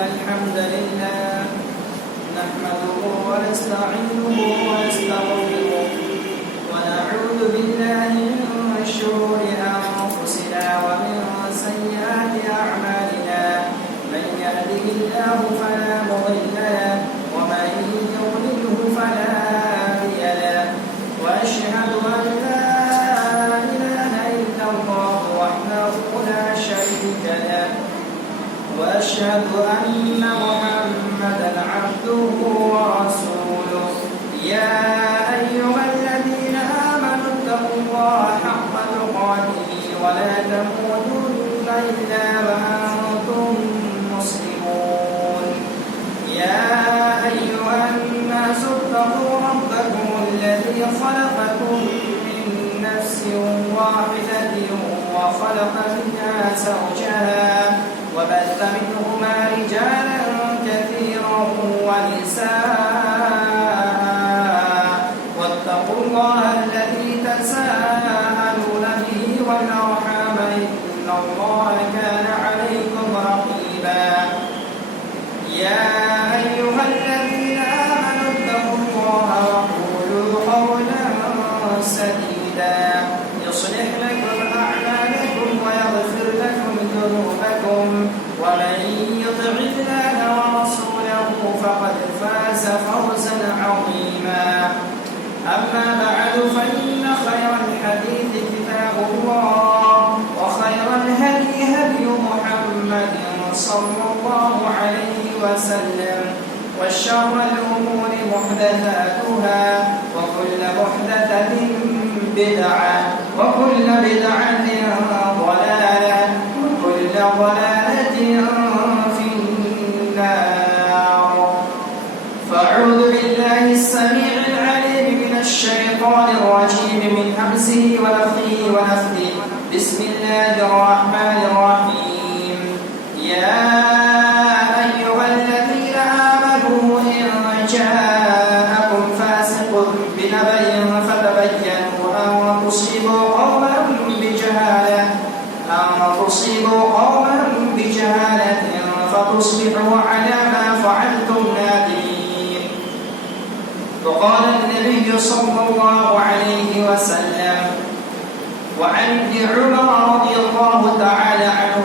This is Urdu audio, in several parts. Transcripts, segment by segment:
الحمد لله نحمده ونستعينه ونستغفره ونعوذ بالله من شرور أنفسنا ومن سيئات أعمالنا من يهده الله فلا مضل له ومن يضلله فلا هادي له وأشهد أن لا إله إلا الله وحده لا شريك له وأشهد أن محمدا عبده ورسوله يا أيها الذين آمنوا اتقوا الله حق تقاته ولا تموتن إلا وأنتم مسلمون يا أيها الناس اتقوا ربكم الذي خلقكم من نفس واحدة وخلق منها زوجها وبث منهما رجالا كثيرا ونساء واتقوا الله الذي تساءلون به والأرحام إن الله كان عليكم رقيبا يا أيها الذين آمنوا اتقوا الله وقولوا قولا سديدا يصلح لكم أعمالكم ويغفر لكم ذنوبكم ومن يطع الله ورسوله فقد فاز فوزا عظيما أما بعد فإن خير الحديث كتاب الله وخير الهدي هدي محمد صلى الله عليه وسلم وشر الأمور محدثاتها وكل محدثة بدعة وكل بدعة ضلالة وكل ضلالة في النار فأعوذ بالله السميع العليم من الشيطان الرجيم من همزه ونفخه ونفثه بسم الله الرحمن الرحيم يا أيها الذين آمنوا إن جاءكم فاسق بنبأ فتبينوا أن تصيبوا قوما بجهالة فتصبحوا على ما فعلتم نادمين وقال النبي صلى الله عليه وسلم وعن ابن عمر رضي الله تعالى عنه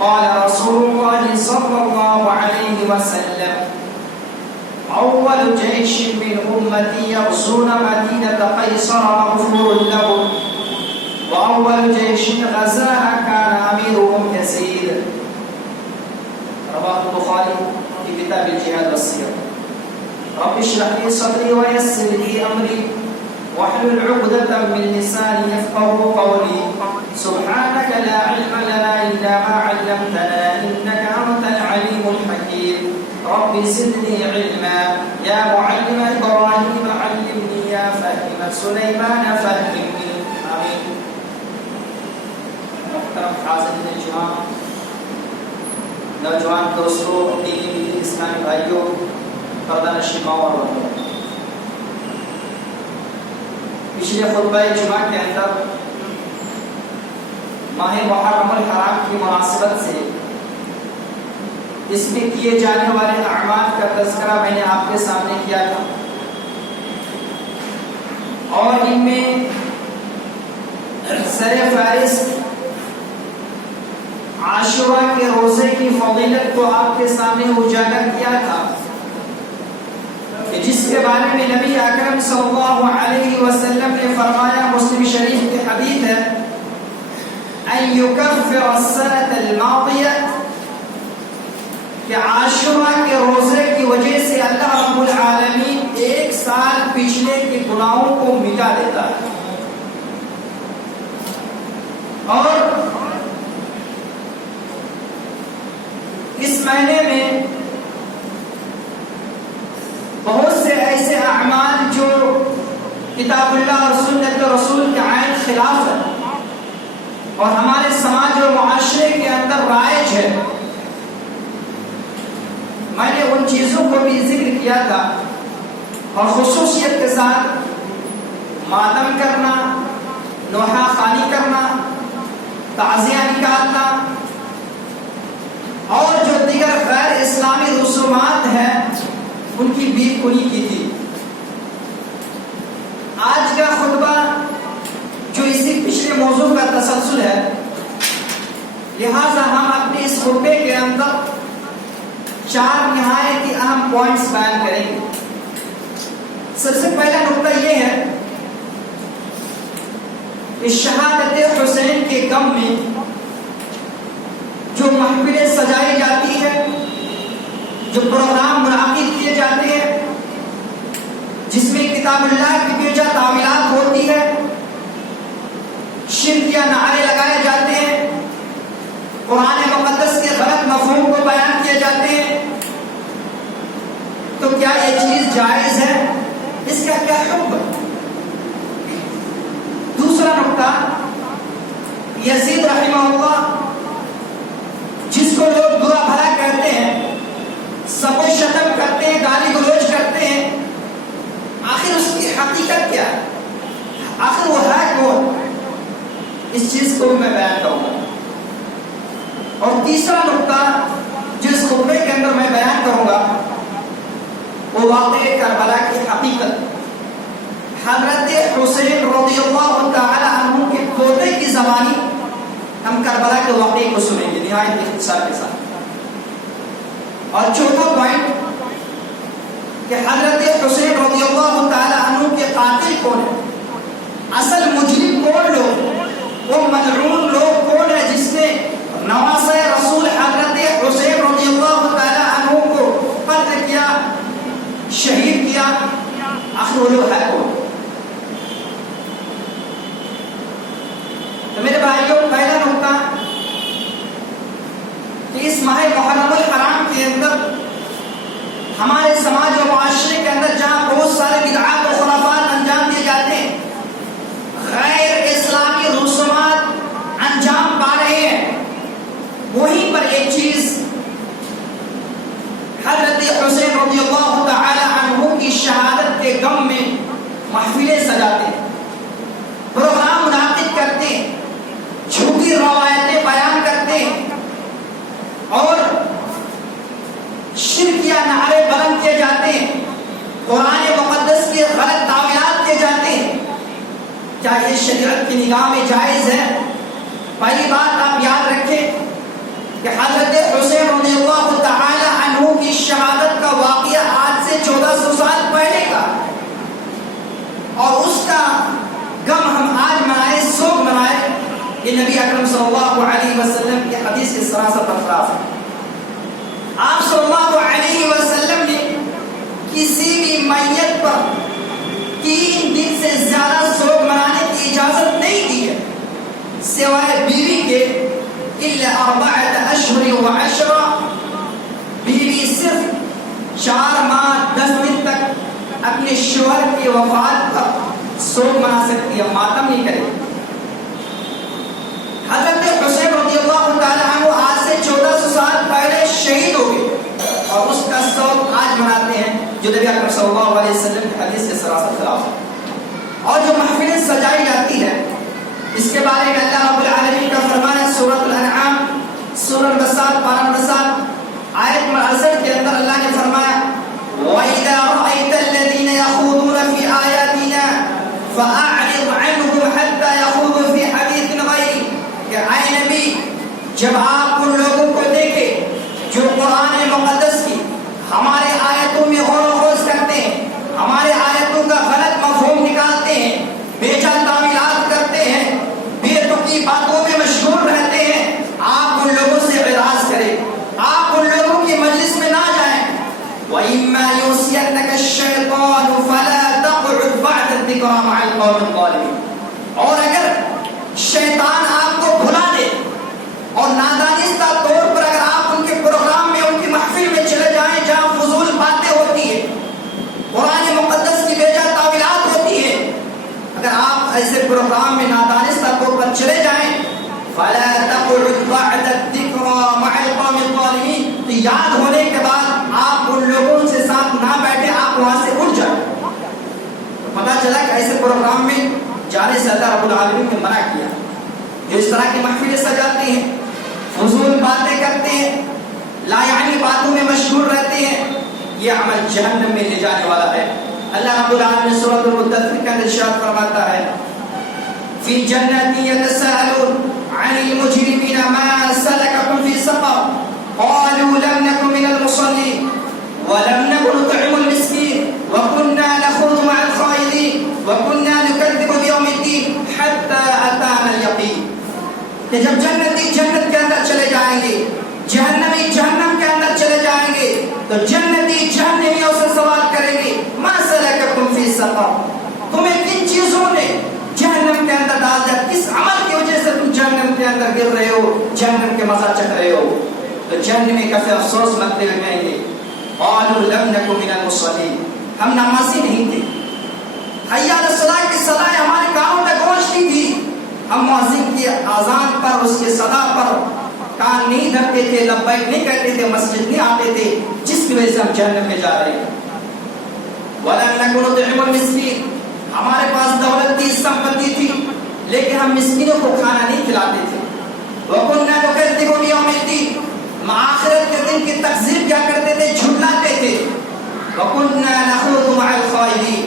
قال رسول الله صلى الله عليه وسلم أول جيش من أمتي يغزون مدينة قيصر مغفور لهم وأول جيش غزاها كان أميرهم يزيد رواه البخاري في كتاب الجهاد والسير رب اشرح لي صدري ويسر لي أمري واحلل عقدة من لساني يفقهوا قولي سبحانك لا علم لنا إلا ما علمتنا إنك أنت العليم الحكيم رب زدني علما يا معلم إبراهيم علمني يا فاهم سليمان فهمني آمين محترم حاضرین الجماع نوجوان دوستوں دینی اسلامی بھائیوں پردہ نشین ماں اور بہنوں پچھلے خطبہ جمعہ کے اندر ماہ محرم الحرام کی مناسبت سے اس میں کیے جانے والے اعمال کا تذکرہ میں نے آپ کے سامنے کیا تھا اور ان میں سر فہرست عاشورہ کے روزے کی فضیلت کو آپ کے سامنے اجاگر کیا تھا کہ جس کے بارے میں نبی اکرم صلی اللہ علیہ وسلم نے فرمایا مسلم شریف کی حدیث ہے ان یکفر السنة الماضیہ کہ عاشورہ کے روزے کی وجہ سے اللہ رب العالمین ایک سال پچھلے کے گناہوں کو مٹا دیتا ہے اور اس مہینے میں بہت سے ایسے اعمال جو کتاب اللہ اور سنت رسول کے عین خلاف ہے اور ہمارے سماج اور معاشرے کے اندر رائج ہے میں نے ان چیزوں کو بھی ذکر کیا تھا اور خصوصیت کے ساتھ ماتم کرنا نوحہ خوانی کرنا تعزیہ نکالنا اور جو دیگر غیر اسلامی رسومات ہیں ان کی بیت کنی کی تھی. آج کا خطبہ جو اسی پچھلے موضوع کا تسلسل ہے، لہذا ہم اپنے اس خطبے کے اندر 4 نہایت ہی اہم پوائنٹس بیان کریں گے. سب سے پہلا نقطہ یہ ہے کہ شہادت حسین کے غم میں جو محفلیں سجائی جاتی ہے، جو پروگرام منعقد کیے جاتے ہیں، جس میں کتاب اللہ کی بیجا تعویلات ہوتی ہے، شرکیہ نعرے لگائے جاتے ہیں، قرآن مقدس کے غلط مفہوم کو بیان کیے جاتے ہیں، تو کیا یہ چیز جائز ہے؟ اس کا کیا حکم ہے؟ دوسرا نقطہ، یزید رحمہ اللہ جس کو لوگ برا بھلا کہتے ہیں، سب و شتم کرتے ہیں، گالی گلوچ کرتے ہیں، آخر اس کی حقیقت کیا ہے؟ آخر وہ ہے کون؟ اس چیز کو میں بیان کروں گا. اور تیسرا نقطہ جو اس خطبے کے اندر میں بیان کروں گا وہ واقعہ کربلا کی حقیقت. حضرت حسین رضی اللہ تعالی عنہ کے پوتے کی زبانی ہم کربلا کے واقعے کو سنیں گے نہایت اختصار کے ساتھ. اور چوتھا پوائنٹ کہ حضرت حسین رضی اللہ تعالی عنہ کے قاتل کون ہے، اصل مجرم کون لوگ، وہ ملعون لوگ کون ہے جس نے نواسہ رسول حضرت حسین رضی اللہ تعالی عنہ کو قتل کیا، شہید کیا، آخر وہ لوگ ہے کون؟ تو میرے بھائیوں، پہلا نقطہ کہ اس ماہ محرم الحرام کے اندر ہمارے سماج و معاشرے کے اندر جہاں بہت سارے بدعات و خرافات انجام دیے جاتے ہیں، غیر اسلامی رسومات انجام پا رہے ہیں، وہیں پر ایک چیز حضرت حسین رضی اللہ تعالی عنہ کی شہادت کے غم میں محفلیں سجاتے ہیں، پروگرام منعقد کرتے ہیں، جھوٹی روایتیں بیان کرتے ہیں اور شرکیہ نعرے بلند کیے جاتے ہیں، قرآن مقدس کے غلط تعویلات کیے جاتے ہیں. کیا یہ شریعت کی نگاہ میں جائز ہے؟ پہلی بات آپ یاد رکھیں کہ حضرت حسین رضی اللہ تعالی عنہ کی شہادت کا واقعہ آج سے 1400 سال پہلے کا، اور اس کا غم ہم آج منائے، سوگ منائے، یہ نبی اکرم صلی اللہ علیہ وسلم کی حدیث کے سراست افراز ہے. آپ صلی اللہ علیہ وسلم نے کسی بھی میت پر 3 دن سے زیادہ سوگ منانے کی اجازت نہیں دی ہے، سوائے بیوی کے الا 4 اشہر و 10. بیوی صرف 4 ماہ 10 دن تک اپنے شوہر کی وفات پر سوگ منا سکتی ہے، ماتم نہیں کرے. حضرت حسین رضی اللہ تعالی عنہ آج سے 1400 سال پہلے شہید ہو گئے اور اس کا سوگ آج مناتے ہیں، جو نبی اکرم صلی اللہ علیہ وسلم کی حدیث کے سراست خلاف ہے. اور جو محفلیں سجائی جاتی ہے، اس کے بارے میں اللہ رب العالمین کا فرمان ہے سورۃ الانعام سورہ نمبر 7 پارہ نمبر 7 آیت نمبر 68 کے اندر اللہ نے فرمایا وَإِذَا رَأَيْتَ الَّذِينَ يَخُوضُونَ فِي آيَاتِنَا فَأَعْرِضْ عَنْهُمْ حَتَّى يَخُوضُوا فِي حَدِيثٍ غَيْرِهِ. کہ اے نبی، جب آپ ان لوگوں کو دیکھیں جو قرآن مقدس کی ہمارے آیتوں میں غور و خوض کرتے ہیں، ہمارے آیتوں کا غلط مفہوم نکالتے ہیں، بیجا تعویلات کرتے ہیں، بے تکی باتوں میں مشغول رہتے ہیں، آپ ان لوگوں سے اعراض کریں، آپ ان لوگوں کی مجلس میں نہ جائیں. وَإِمَّا يُنْسِيَنَّكَ الشَّيْطَانُ فَلَا تَقْعُدْ بَعْدَ الذِّكْرَىٰ مَعَ الْقَوْمِ الظَّالِمِينَ. اور اگر شیطان آپ کو بھلا دے اور نادانستہ طور پر اگر آپ ان کے پروگرام میں، ان کی محفل میں چلے جائیں جہاں فضول باتیں ہوتی ہیں، قرآن مقدس کی بیجا تعویلات ہوتی ہے، اگر آپ ایسے پروگرام میں نادانستہ طور پر چلے جائیں فَلَا تَقْعُدْ بَعْدَ الذِّكْرَىٰ مَعَ الْقَوْمِ الظَّالِمِينَ، تو یاد ہونے کے بعد آپ ان لوگوں سے ساتھ نہ بیٹھے، آپ وہاں سے اٹھ جائیں. تو پتہ چلا کہ ایسے پروگرام میں جانے سے اللہ رب العالمین نے منع کیا. جو اس طرح کی محفلیں سجاتے ہیں، فضول باتیں کرتے ہیں، لا یعنی باتوں باتوں میں مشغول رہتے ہیں، یہ عمل جہنم میں لے جانے والا ہے۔ اللہ رب العالمین سورۃ المدثر کا ارشاد فرماتا ہے فی جنات یتساءلون عن المجرمین ما سلککم فی سقر قالوا لم نک من المصلین ولم نک نطعم المسکین وكنا نخوض مع الخائضین وكنا نكذب بیوم الدین حتی اتانا الیقین۔ کہ جب جنتی جنت کے اندر چلے جائیں گے، جہنمی جہنم کے اندر چلے جائیں گے، تو جنتی جہنمیوں سے سوال کریں گے ما سلککم فی سقر، تمہیں کن چیزوں نے جہنم کے اندر ڈال دیا، کس عمل کی وجہ سے تم جہنم کے اندر گر رہے ہو، جہنم کے مزہ چکھ رہے ہو؟ تو جہنمی کافی افسوس مانتے ہوئے کہیں گے قالوا لم نک من المصلین، ہم نمازی نہیں تھے، حی علی الصلاۃ کی صدائیں ہمارے کانوں تک پہنچتی تھی، ہم مؤذن کی اذان پر، اس کے صدا پر کان نہیں دھرتے تھے، لبیک نہیں کہتے تھے، مسجد نہیں آتے تھے، جس کی وجہ سے ہم جہنم میں جا رہے ہیں۔ وَلَمْ نَكُ نُطْعِمُ الْمِسْكِينَ، ہمارے پاس دولت تھی، سمپتی تھی، لیکن ہم مسکینوں کو کھانا نہیں کھلاتے تھے۔ وَكُنَّا نُكَذِّبُ بِيَوْمِ الدِّينِ، آخرت کے دن کی تکذیب کیا کرتے تھے؟ جھٹلاتے تھے۔ وَكُنَّا نَخُوضُ مَعَ الْخَائِضِينَ،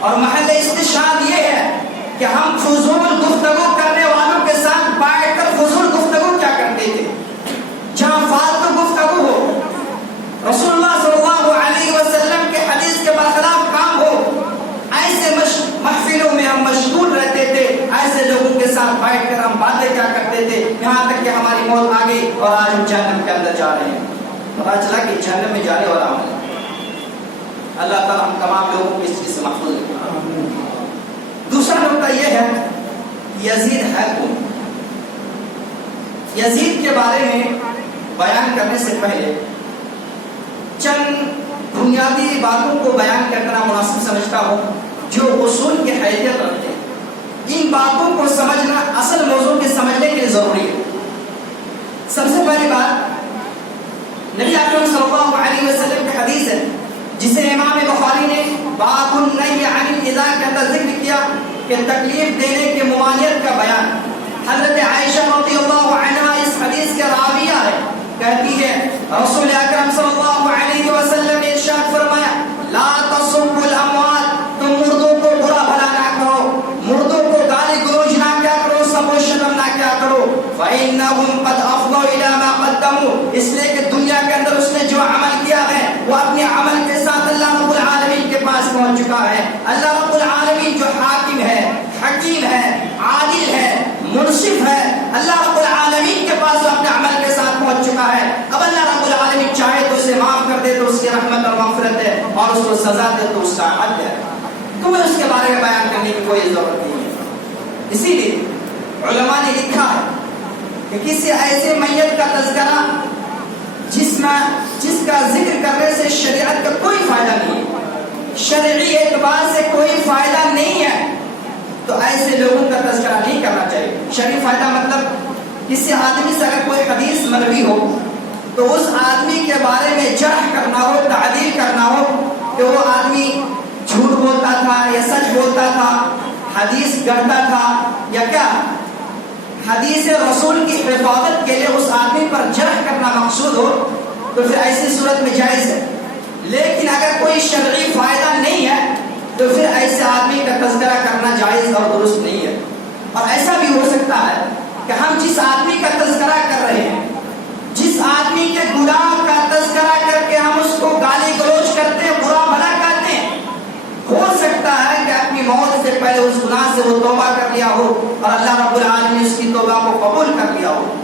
اور محل استشهاد یہ ہے کہ ہم فضول گفتگو کرنے والوں کے ساتھ بیٹھ کر فضول گفتگو کیا کرتے تھے؟ جہاں فالتو گفتگو ہو، رسول اللہ صلی اللہ علیہ وسلم کے حدیث کے برخلاف کام ہو، ایسے محفلوں میں ہم مشغول رہتے تھے، ایسے لوگوں کے ساتھ بیٹھ کر ہم باتیں کیا کرتے تھے، یہاں تک کہ ہماری موت آ گئی اور آج ہم جہنم کے اندر جا رہے ہیں۔ پتا چلا کہ جہنم میں جانے والا عمل ہے۔ اللہ تعالیٰ ہم تمام لوگوں کو اس چیز سے محفوظ رکھے۔ دوسرا نقطہ یہ ہے یزید ہے کون؟ یزید کے بارے میں بیان کرنے سے پہلے چند بنیادی باتوں کو بیان کرنا مناسب سمجھتا ہوں جو اصول کی حیثیت رکھتے ہیں۔ ان باتوں کو سمجھنا اصل موضوع کے سمجھنے کے لیے ضروری ہے۔ سب سے پہلی بات، نبی اکرم صلی اللہ علیہ وسلم کی حدیث ہے جسے امام بخاری نے باب النہی عن الإذاء کے اندر ذکر کیا کہ تکلیف دینے کے ممانعت کا بیان۔ حضرت عائشہ رضی اللہ عنہا اس حدیث کے راویہ ہے، کہتی ہے رسول اکرم صلی اللہ علیہ وسلم نے ارشاد فرمایا لا تصبوا الاموات، تم مردوں کو برا بھلا نہ کرو، مردوں کو گالی گلوچ نہ کیا کرو، سب و شتم نہ کیا کرو، فإنهم قد أفضوا إلى ما قدموا، اس لیے کہ دنیا کے اندر اس نے جو عمل کیا ہے وہ اپنے عمل کے ساتھ اللہ رب العالمین کے پاس پہنچ چکا ہے۔ اللہ رب العالمین جو حاکم ہے، حکیم ہے، عادل ہے، منصف ہے، اللہ رب العالمین کے پاس اپنے عمل کے ساتھ پہنچ چکا ہے۔ اب اللہ رب العالمین چاہے تو اسے معاف کر دے تو اس کی رحمت اور مغفرت ہے، اور اس کو سزا دے تو اس کا عدل ہے، تمہیں اس کے بارے میں بیان کرنے کی کوئی ضرورت نہیں ہے۔ اسی لیے علماء نے لکھا ہے کہ کسی ایسے میت کا تذکرہ جس کا ذکر کرنے سے شریعت کا کوئی فائدہ نہیں ہے، شرعی اعتبار سے کوئی فائدہ نہیں ہے، تو ایسے لوگوں کا تذکرہ نہیں کرنا چاہیے۔ شرعی فائدہ مطلب کسی آدمی سے اگر کوئی حدیث مروی ہو تو اس آدمی کے بارے میں جرح کرنا ہو، تعدیل کرنا ہو کہ وہ آدمی جھوٹ بولتا تھا یا سچ بولتا تھا، حدیث گڑھتا تھا یا کیا، حدیث رسول کی حفاظت کے لیے اس آدمی پر جرح کرنا مقصود ہو تو پھر ایسی صورت میں جائز ہے۔ لیکن اگر کوئی شرعی فائدہ نہیں ہے تو پھر ایسے آدمی کا تذکرہ کرنا جائز اور درست نہیں ہے۔ اور ایسا بھی ہو سکتا ہے کہ ہم جس آدمی کا تذکرہ کر رہے ہیں، جس آدمی کے گناہ کا تذکرہ کر کے ہم اس کو گالی گلوچ کرتے ہیں، برا بھلا کہتے ہیں، ہو سکتا ہے کہ اپنی موت سے پہلے اس گناہ سے وہ توبہ کر لیا ہو اور اللہ رب العالمین اس کی توبہ کو قبول کر لیا ہو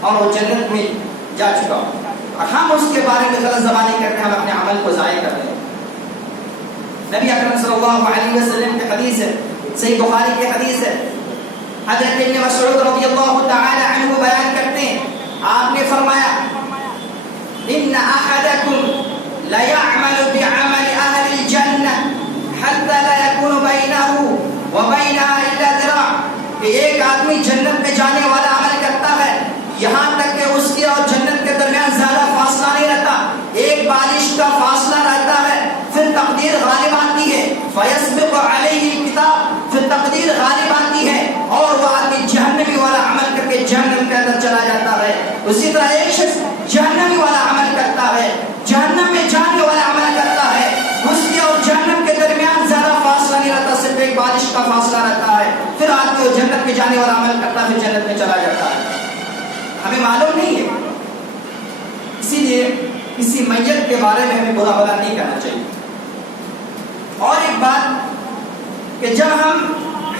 اور وہ جنت میں جا چکا ہو، اور ہم اس کے بارے میں غلط زبانی کر کے ہم اپنے عمل کو ضائع کر رہے ہیں۔ نبی اکرم صلی اللہ علیہ وسلم کی حدیث ہے، صحیح بخاری کی حدیث ہے، حضرت ابن مسعود رضی اللہ تعالی عنہ بیان کرتے ہیں، آپ نے فرمایا ان احدکم لیعمل بعمل اہل الجنہ حتی لا یکون بینہ وبینہا الا ذراع، کہ ایک آدمی جنت میں جانے والا عمل کرتا ہے یہاں تک کہ اس کی اور جنت کے درمیان زیادہ فاصلہ نہیں رہتا، ایک بالش کا فاصلہ رہتا ہے، پھر تقدیر غالب آتی ہے، فیسبق علیہ الکتاب، پھر تقدیر غالب آتی ہے اور وہ آدمی جہنمی والا عمل کر کے جہنم کے اندر چلا جاتا ہے۔ اسی طرح ایک شخص جہنمی والا عمل کرتا ہے، جانے والا عمل کرتا پھر جنت میں چلا جاتا ہے، ہمیں معلوم نہیں ہے. اسی لیے کسی میت کے بارے میں ہمیں برا بھلا نہیں کرنا چاہیے. اور ایک بات کہ جب ہم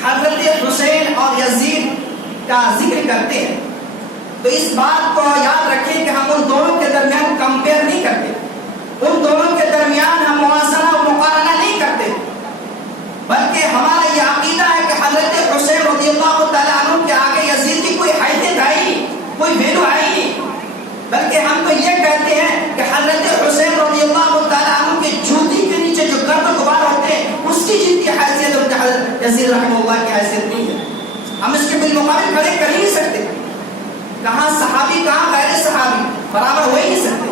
حضرت حسین اور یزید کا ذکر کرتے ہیں تو اس بات کو یاد رکھیں کہ ہم ان دونوں کے درمیان کمپیئر نہیں کرتے، ان دونوں کے درمیان ہم موازنہ اور مقارنہ نہیں کرتے، بلکہ ہمارا یہ عقیدہ ہے کہ حضرت حسین رضی اللہ تعالیٰ عنہ کے آگے یزید کی کوئی حیثیت آئی نہیں، کوئی ویلو آئی نہیں، بلکہ ہم تو یہ کہتے ہیں کہ حضرت حسین رضی اللہ تعالیٰ عنہ کے جوتی کے نیچے جو گرد و غبار ہوتے ہیں اس کی جن کی حیثیت اور حضرت یزید رحمہ اللہ کی حیثیت نہیں ہے. ہم اس کے بالمقابل کھڑے کر ہی نہیں سکتے، کہاں صحابی کہاں غیر صحابی، برابر ہو ہی نہیں سکتے.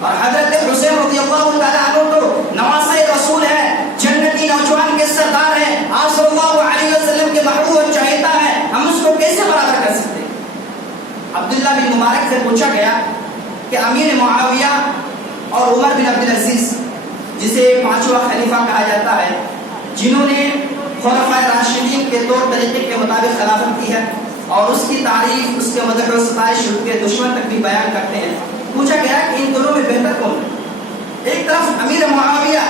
اور حضرت حسین رضی اللہ تعالیٰ عنہ تو نواسۂ رسول ہے، جنتی نوجوان کے سردار ہیں، آپ صلی اللہ علیہ وسلم کے محبوب اور چہیتا ہے، ہم اس کو کیسے برابر کر سکتے ہیں؟ عبداللہ بن مبارک سے پوچھا گیا کہ امیر معاویہ اور عمر بن عبدالعزیز، جسے پانچواں خلیفہ کہا جاتا ہے، جنہوں نے خلفائے راشدین کے طور طریقے کے مطابق خلافت کی ہے اور اس کی تعریف، اس کے مدح و ستائش ان کے دشمن تک بھی بیان کرتے ہیں، پوچھا گیا کہ ان دونوں میں بہتر کون ہے؟ ایک طرف امیر معاویہ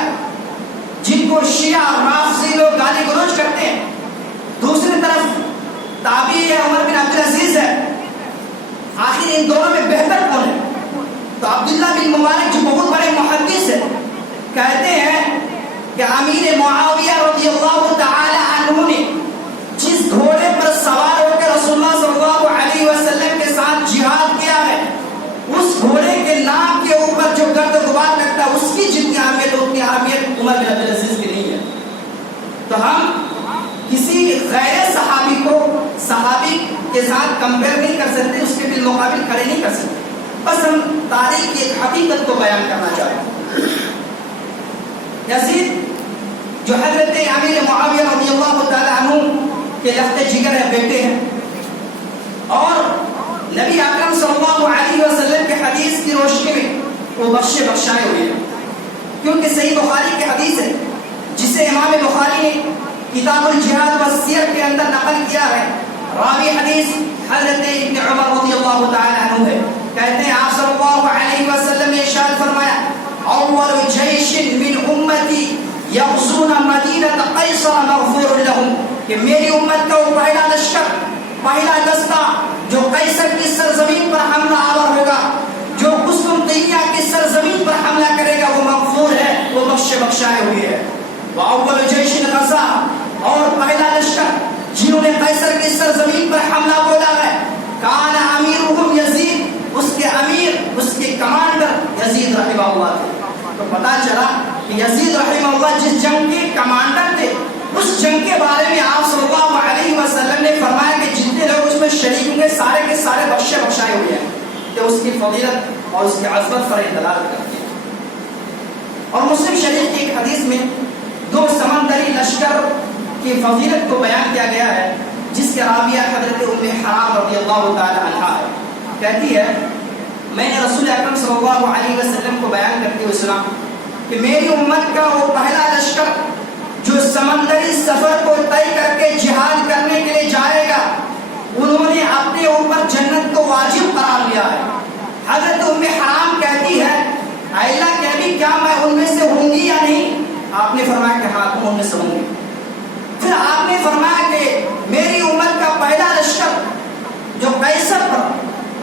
جن کو شیعہ اور رافضی لوگ گالی گلوچ کرتے ہیں، دوسری طرف تابعی عمر بن عبدالعزیز ہے، آخر ان دونوں میں بہتر کون ہے؟ تو عبداللہ بن مبارک جو بہت بڑے محدث ہیں کہتے ہیں کہ امیر معاویہ رضی اللہ تعالی عنہ نے جس گھوڑے پر سوار ہو کے رسول اللہ صلی اللہ علیہ وسلم کے ساتھ جہاد کیا ہے، اس گھوڑے کے نام کے اوپر جو گرد و غبار لگتا ہے اس کی جتنی اہمیت اتنی اہمیت عمر بن عبدالعزیز کی نہیں ہے. تو ہم کسی غیر صحابی کو صحابی کے ساتھ کمپیئر نہیں کر سکتے، اس کے بالمقابل کھڑے نہیں کر سکتے، بس ہم تاریخ کی ایک حقیقت کو بیان کرنا چاہتے ہیں. یزید جو حضرت امیر معاویہ رضی اللہ تعالی عنہ کے لخت جگر ہے، بیٹے ہیں، اور نبی اکرم صلی اللہ علیہ وسلم کے حدیث کی روشنی میں وہ بخشے بخشائے ہوئے ہیں، کیونکہ صحیح بخاری کی حدیث ہے جسے امام بخاری نے کتاب الجہاد والسیر کے اندر نقل کیا ہے. راوی حدیث حضرت ابن عمر رضی اللہ تعالی عنہ ہے، کہتے ہیں آپ صلی اللہ علیہ وسلم نے ارشاد فرمایا اول جیش من امتی یغزون مدینہ قیصر مغفور لهم، کہ میری امت کا وہ پہلا لشکر، پہلا دستہ جو قیصر کی سرزمین پر حملہ آور ہوگا، جو قسطنطنیہ کی سرزمین پر حملہ کرے گا، وہ مغفور ہے، وہ بخشے بخشائے ہوئے ہے. واول جیش غزا، اور پہلا لشکر جنہوں نے قیصر کی سرزمین پر حملہ بولا ہے، کان امیرہم یزید، اس کے امیر، اس کے کمانڈر یزید رحمہ اللہ تھے. تو پتا چلا کہ یزید رحمہ اللہ جس جنگ کے کمانڈر تھے، اس جنگ کے بارے میں آپ صلی اللہ علیہ وسلم نے فرمایا کہ جتنے لوگ اس میں شریک ہوں گے سارے کے سارے بخشے بخشائے ہوئے ہیں، کہ اس کی فضیلت اور اس کی عظمت پر دلالت کرتی ہے. اور مسلم شریف کی ایک حدیث میں دو سمندری لشکر کی فضیلت کو بیان کیا گیا ہے، جس کے راویہ حضرت ام حرام رضی اللہ تعالی عنہا ہے. کہتی ہے میں نے رسول اکرم صلی اللہ علیہ وسلم کو بیان کرتے ہوئے سنا کہ میری امت کا وہ پہلا لشکر جو سمندری سفر کو طے کر کے جہاد کرنے کے لیے جائے گا، انہوں نے اپنے اوپر جنت کو واجب قرار لیا ہے. حضرت ام حرام کہتی ہے اے اللہ کے نبی کیا میں ان میں سے ہوں گی یا نہیں؟ آپ نے فرمایا کہ ہاں تم ان میں سے ہوں گے. پھر آپ نے فرمایا کہ میری امت کا پہلا لشکر جو قیصر پر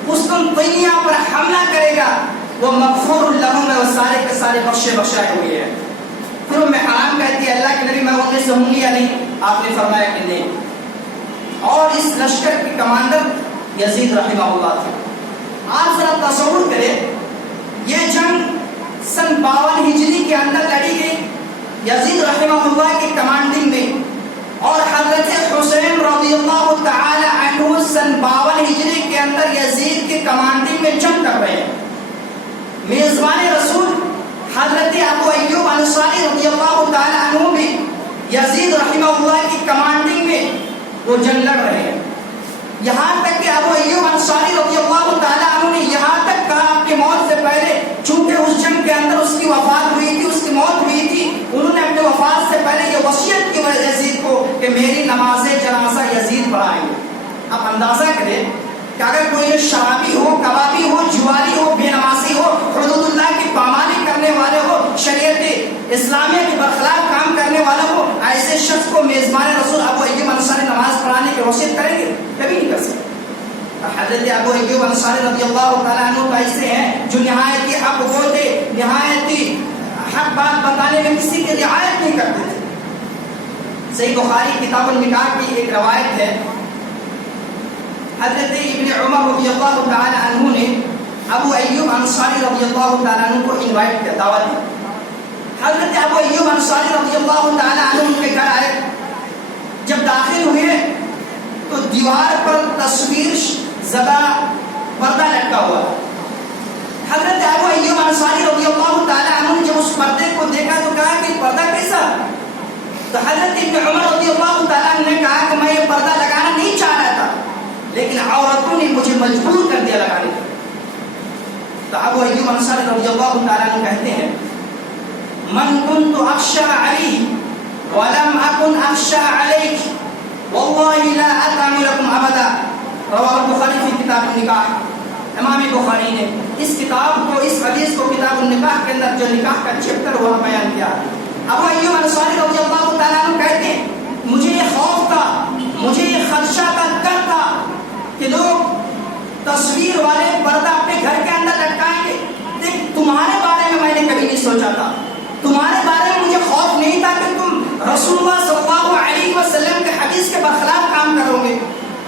قسطنطنیہ پر حملہ کرے گا وہ مغفور لہم ہے، وہ سارے کے سارے بخشے بخشائے ہوئے ہیں. پھر ام حرام کہتی ہے اللہ کے نبی میں ان میں سے ہوں گی یا نہیں؟ آپ نے فرمایا کہ نہیں. اور اس لشکر کے کمانڈر یزید رحمہ اللہ تھے. آپ ذرا تصور کریں، یہ جنگ سن 52 ہجری کے اندر لڑی گئی یزید رحمہ اللہ کی کمانڈنگ میں، اور حضرت حسین رضی اللہ تعالی عنہ سن 52 ہجری کے اندر یزید کی کمانڈنگ میں جنگ کر رہے ہیں. میزبان رسول حضرت ابو ایوب انصاری رضی اللہ تعالی عنہ بھی یزید رحمہ اللہ کی کمانڈنگ میں وہ جنگ لڑ رہے ہیں. یہاں تک کہ ابو ایوب انصاری رضی اللہ تعالی عنہ نے یہاں تک کہا اپنی موت سے پہلے، چونکہ اس جنگ کے اندر اس کی وفات ہوئی تھی، اس کی موت ہوئی تھی، انہوں نے اپنے وفات سے پہلے یہ وصیت کی یزید کو کہ میری نماز جنازہ یزید پڑھائیں گے. آپ اندازہ کریں کہ اگر کوئی شرابی ہو، کبابی ہو، جواری ہو، بے نمازی ہو، حدود اللہ کی پامالی کرنے والے ہو، شریعت اسلامیہ کے برخلاف کام کرنے والا ہو، ایسے شخص کو میزبان رسول ابو ایوب انصاری نماز پڑھانے کی وصیت کریں گے؟ کبھی نہیں کر سکتے۔ حضرت ابو ایوب انصاری رضی اللہ تعالیٰ عنہ تو ایسے ہیں جو نہایت ہی حق گو تھے، نہایت ہی حق بات بتانے میں کسی کی رعایت نہیں کرتے تھے۔ صحیح بخاری کتاب النکاح کی ایک روایت ہے، حضرت ابن عمر رضی اللہ تعالی عنہ نے ابو ایوب انصاری رضی اللہ تعالی عنہ کو انوائٹ کیا، دعوت دی۔ حضرت ابو ایوب انصاری رضی اللہ تعالی عنہ ان کے گھر آئے، جب داخل ہوئے تو دیوار پر تصویر زدہ پردہ لٹکا ہوا۔ حضرت ابو ایوب انصاری رضی اللہ تعالی عنہ نے جب اس پردے کو دیکھا تو کہا کہ پردہ کیسا؟ تو حضرت ابن عمر رضی اللہ تعالی عنہ نے کہا کہ میں یہ پردہ لگانا نہیں چاہ رہا تھا، لیکن عورتوں نے مجھے مجبور کر دیا لگانے کو۔ تو ابو ایوب انصاری رضی اللہ تعالی عنہ کہتے ہیں من كنت اخشى عليه ولم اكن اخشى عليك والله لا اتهم لكم ابدا، رواه البخاری فی کتاب النکاح۔ امام بخاری نے اس کتاب کو، اس حدیث کو کتاب النکاح کے اندر جو نکاح کا چیپٹر ہوا بیان کیا۔ ابو ایوب انصاری رضی اللہ تعالیٰ عنہ کہتے ہیں مجھے یہ خوف تھا، مجھے یہ خدشہ کا ڈر تھا کہ لوگ تصویر والے پردہ اپنے گھر کے اندر لٹکائیں گے۔ دیکھ تمہارے بارے میں نے کبھی نہیں سوچا تھا، تمہارے بارے میں مجھے خوف نہیں تھا کہ تم رسول اللہ صلی اللہ علیہ وسلم کے حدیث کے برخلاف کام کرو گے۔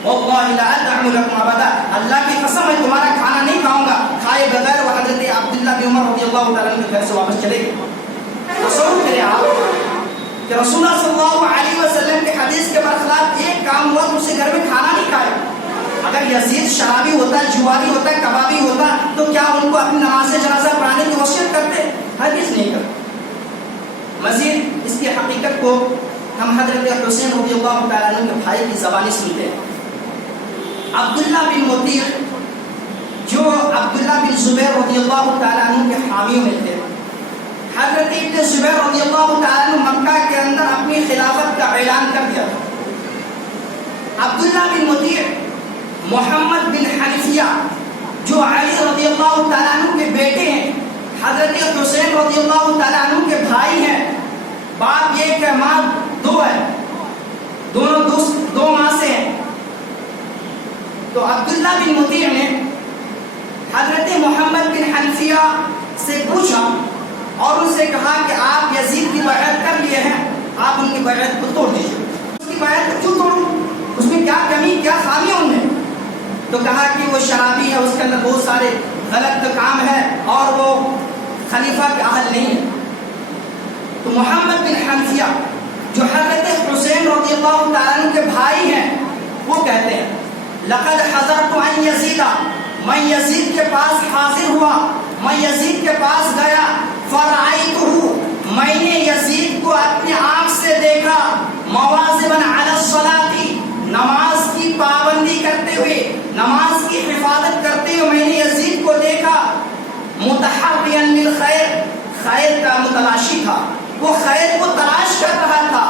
واللہ لا ادعو لکم ابدا، اللہ کی قسم میں تمہارا کھانا نہیں کھاؤں گا کھائے بغیر۔ وہ حضرت عبداللہ بن عمر رضی اللہ تعالیٰ عنہ کے گھر سے واپس چلے گئے۔ تصور کریں آپ کہ رسول اللہ صلی اللہ علیہ وسلم کے حدیث کے برخلاف ایک کام ہوا تو اسے گھر میں کھانا نہیں کھائے۔ اگر یزید شرابی ہوتا، جواری ہوتا، کبابی ہوتا تو کیا ان کو اپنی نماز جنازہ پڑھانے کی وصیت کرتے؟ ہرگز نہیں کرتے۔ مزید اس کی حقیقت کو ہم حضرت حسین رضی اللہ تعالیٰ عنہ کے بھائی کی زبانی سنتے ہیں۔ عبداللہ بن مطیع جو عبداللہ بن زبیر رضی اللہ تعالیٰ عنہ کے حامیوں میں تھے، حضرت ابن زبیر رضی اللہ تعالیٰ عنہ مکہ کے اندر اپنی خلافت کا اعلان کر دیا تھا۔ عبداللہ بن مطیع محمد بن حنفیہ جو علی رضی اللہ تعالیٰ عنہ کے بیٹے ہیں، حضرت حسین رضی اللہ تعالیٰ عنہ کے بھائی ہیں، باپ یہ کہ ماں دو ہے، دونوں دو ماں سے ہیں۔ تو عبداللہ بن مطیع نے حضرت محمد بن حنفیہ سے پوچھا اور ان سے کہا کہ آپ یزید کی بیعت کر لیے ہیں، آپ ان کی بیعت کو توڑ دیجیے۔ اس کی بیعت کو کیوں توڑوں؟ اس میں کیا کمی، کیا خامی ان میں؟ تو کہا کہ وہ شرابی ہے، اس کے اندر بہت سارے غلط کام ہے اور وہ خلیفہ کے اہل نہیں ہے۔ تو محمد بن حنفیہ جو حضرت حسین رضی اللہ تعالیٰ عنہ کے بھائی ہیں وہ کہتے ہیں لقد حضرت ان یزید، میں یزید کے پاس حاضر ہوا، میں یزید کے پاس گیا، فرأیتہ، میں نے یزید کو اپنی آنکھ سے دیکھا، مواظبا علی الصلاۃ، نماز کی پابندی کرتے ہوئے، نماز کی حفاظت کرتے ہوئے میں نے یزید کو دیکھا، متحریا للخیر، خیر کا متلاشی تھا، وہ خیر کو تلاش کر رہا تھا،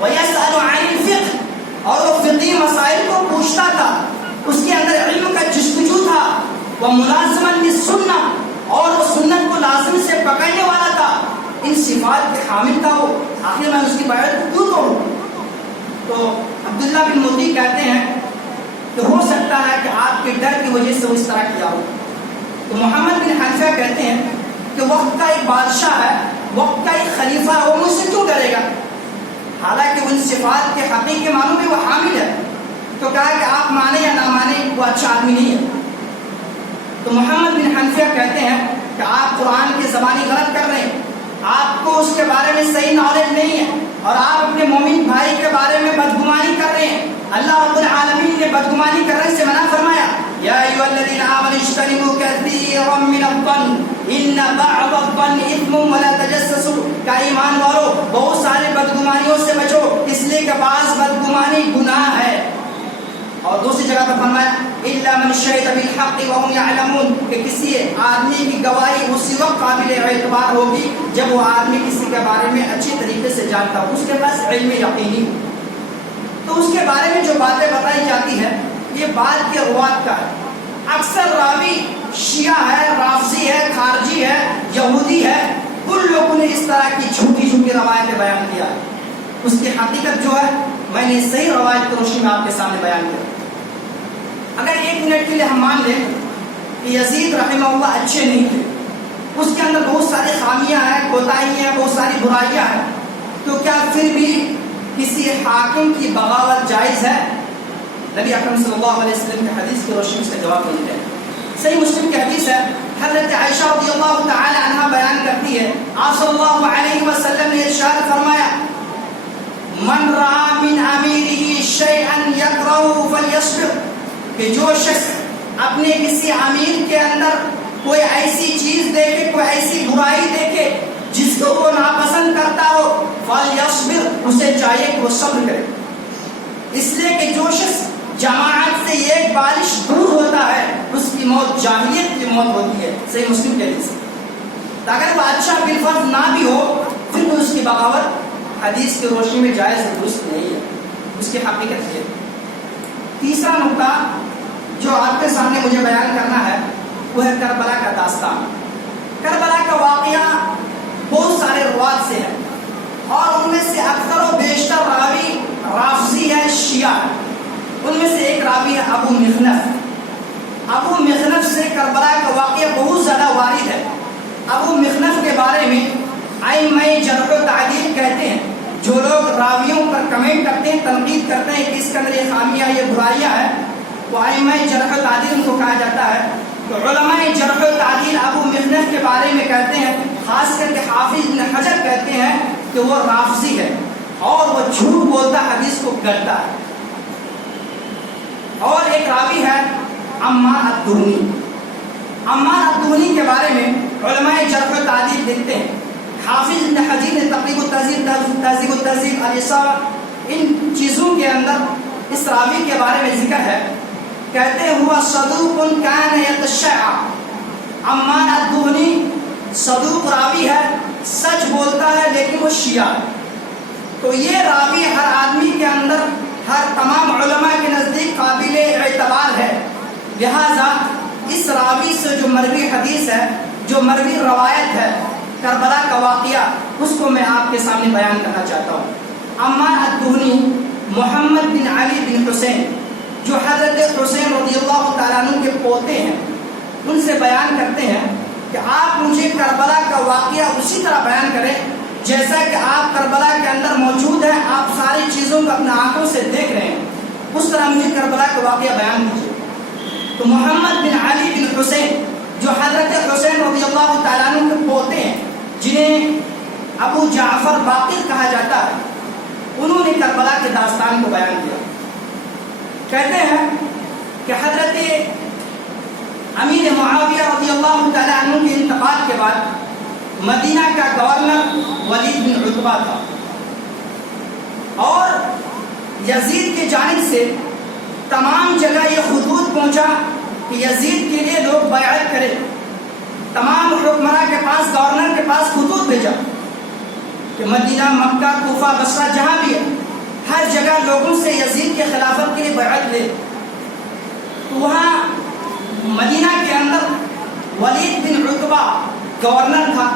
ویسأل عن الفقہ، اور وہ فقہی مسائل کو پوچھتا تھا، اس کے اندر علم کا جستجو تھا، وہ ملازما للسنہ، اور وہ سنت کو لازم سے پکڑنے والا تھا، ان صفات کے حامل تھا وہ، آخر میں اس کی بیعت کو کیوں توڑوں؟ تو عبداللہ بن مطیع کہتے ہیں کہ ہو سکتا ہے کہ آپ کے ڈر کی وجہ سے وہ اس طرح کیا ہو۔ تو محمد بن حنفیہ کہتے ہیں کہ وقت کا ایک بادشاہ ہے، وقت کا ایک خلیفہ ہے، وہ مجھ سے کیوں ڈرے گا؟ حالانکہ ان صفات کے حقیقی معنوں میں وہ حامل ہے۔ تو کہا کہ آپ مانیں یا نہ مانیں وہ اچھا آدمی نہیں ہے۔ تو محمد بن حنفیہ کہتے ہیں کہ آپ قرآن کی زبانی غلط کر رہے ہیں، آپ کو اس کے بارے میں صحیح نالج نہیں ہے، اور آپ اپنے مومن بھائی کے بارے میں بدگمانی کر رہے ہیں۔ اللہ رب العالمین نے بدگمانی کرنے سے منع فرمایا، یا ایھا الذین آمنوا اجتنبوا کثیرا من الظن ان بعض الظن اثم ولا تجسسوا، کہ ایمان والو بہت سارے بدگمانیوں سے بچو، اس لیے کہ بعض بدگمانی گناہ ہے۔ اور دوسری جگہ پر فرمایا الا من شهد بالحق وهم يعلمون، کہ کسی آدمی کی گواہی اسی وقت قابل اعتبار ہوگی جب وہ آدمی کسی کے بارے میں اچھی طریقے سے جانتا ہو، اس کے پاس علم یقینی ہو۔ تو اس کے بارے میں جو باتیں بتائی جاتی ہیں یہ بات کے روات کا ہے. اکثر راوی شیعہ ہے، رافضی ہے، خارجی ہے، یہودی ہے، ان لوگوں نے اس طرح کی جھوٹی جھوٹی روایتیں بیان کیا ہے. اس کی حقیقت جو ہے میں نے صحیح روایت کی روشنی میں آپ کے سامنے بیان کیا. اگر 1 منٹ کے لیے ہم مان لیں کہ یزید رحمہ اللہ اچھے نہیں تھے، اس کے اندر بہت ساری خامیاں ہیں، کوتاہیاں ہیں، بہت ساری برائیاں ہیں، تو کیا پھر بھی کسی حاکم کی بغاوت جائز ہے؟ نبی اکرم صلی اللہ علیہ وسلم کی حدیث کی روشنی سے جواب نہیں ہے. صحیح مسلم کی حدیث ہے، حضرت عائشہ رضی اللہ تعالی عنہا بیان کرتی ہے، آپ صلی اللہ علیہ وسلم نے ارشاد فرمایا، من رأى من اميره شيئا يكره فليصبر، کہ جو شخص اپنے کسی امیر کے اندر کوئی ایسی چیز دیکھے، کوئی ایسی برائی دیکھے جس کو وہ ناپسند کرتا ہو، فليصبر، اسے چاہیے کہ وہ صبر کرے. اس لیے کہ جو شخص جماعت سے ایک بارش دور ہوتا ہے اس کی موت جاہلیت کی موت ہوتی ہے. صحیح مسلم کے حدیث. اگر بادشاہ بالفرض نہ بھی ہو پھر بھی اس کی بغاوت حدیث کی روشنی میں جائز درست نہیں ہے. اس کی حقیقت ہے. تیسرا نقطہ جو آپ کے سامنے مجھے بیان کرنا ہے وہ ہے کربلا کا داستان. کربلا کا واقعہ بہت سارے روات سے ہے اور ان میں سے اکثر و بیشتر راوی رافضی ہے، شیعہ ہے. ان میں سے ایک راوی ہے ابو مخنف. ابو مخنف سے کربلا کا واقعہ بہت زیادہ وارد ہے. ابو مخنف کے بارے میں ائمہ جرح و تعدیل کہتے ہیں، جو لوگ راویوں پر کمنٹ کرتے ہیں، تنقید کرتے ہیں کہ اس کے اندر یہ خامیاں، یہ برائیاں ہیں، وہ ائمہ جرح و تعدیل ان کو کہا جاتا ہے. تو علماء جرح و تعدیل ابو مخنف کے بارے میں کہتے ہیں، خاص کر کے حافظ ابن حجر کہتے ہیں کہ وہ رافضی ہے اور وہ جھوٹ بولتا، حدیث کو گڑتا ہے. اور ایک راوی ہے عمار الدہنی. عمار الدہنی کے بارے میں علماء جرح و تعدیل لکھتے ہیں. حافظ ابن حجر نے تقریب التہذیب، تہذیب التہذیب، الاصابہ، ان چیزوں کے اندر اس راوی کے بارے میں ذکر ہے. کہتے ہیں ہوا صدوق کان یتشیع. عمار الدہنی صدوق راوی ہے، سچ بولتا ہے لیکن وہ شیعہ ہے. تو یہ راوی ہر آدمی کے اندر، ہر تمام علماء کے نزدیک قابل اعتبار ہے. لہذا اس راوی سے جو مروی حدیث ہے، جو مروی روایت ہے کربلا کا واقعہ، اس کو میں آپ کے سامنے بیان کرنا چاہتا ہوں. عمار الدہنی محمد بن علی بن حسین، جو حضرت حسین رضی اللہ تعالیٰ عنہ کے پوتے ہیں، ان سے بیان کرتے ہیں کہ آپ مجھے کربلا کا واقعہ اسی طرح بیان کریں جیسا کہ آپ کربلا کے اندر موجود ہیں، آپ ساری چیزوں کو اپنے آنکھوں سے دیکھ رہے ہیں، اس طرح مجھے کربلا کا واقعہ بیان کیجیے. تو محمد بن علی بن حسین، جو حضرت حسین رضی اللہ تعالیٰ عنہ کے پوتے ہیں، جنہیں ابو جعفر باقر کہا جاتا ہے، انہوں نے کربلا کے داستان کو بیان کیا. کہتے ہیں کہ حضرت امیر معاویہ رضی اللہ تعالیٰ عنہ کے انتقال کے بعد مدینہ کا گورنر ولید بن عتبہ تھا، اور یزید کی جانب سے تمام جگہ یہ خطوط پہنچا کہ یزید کے لیے لوگ بیعت کریں. تمام حکمراں کے پاس، گورنر کے پاس خطوط بھیجا کہ مدینہ، مکہ، کوفہ، بصرہ، جہاں بھی ہے ہر جگہ لوگوں سے یزید کے خلافت کے لیے بیعت لے. تو وہاں مدینہ کے اندر ولید بن عتبہ گورنر تھا.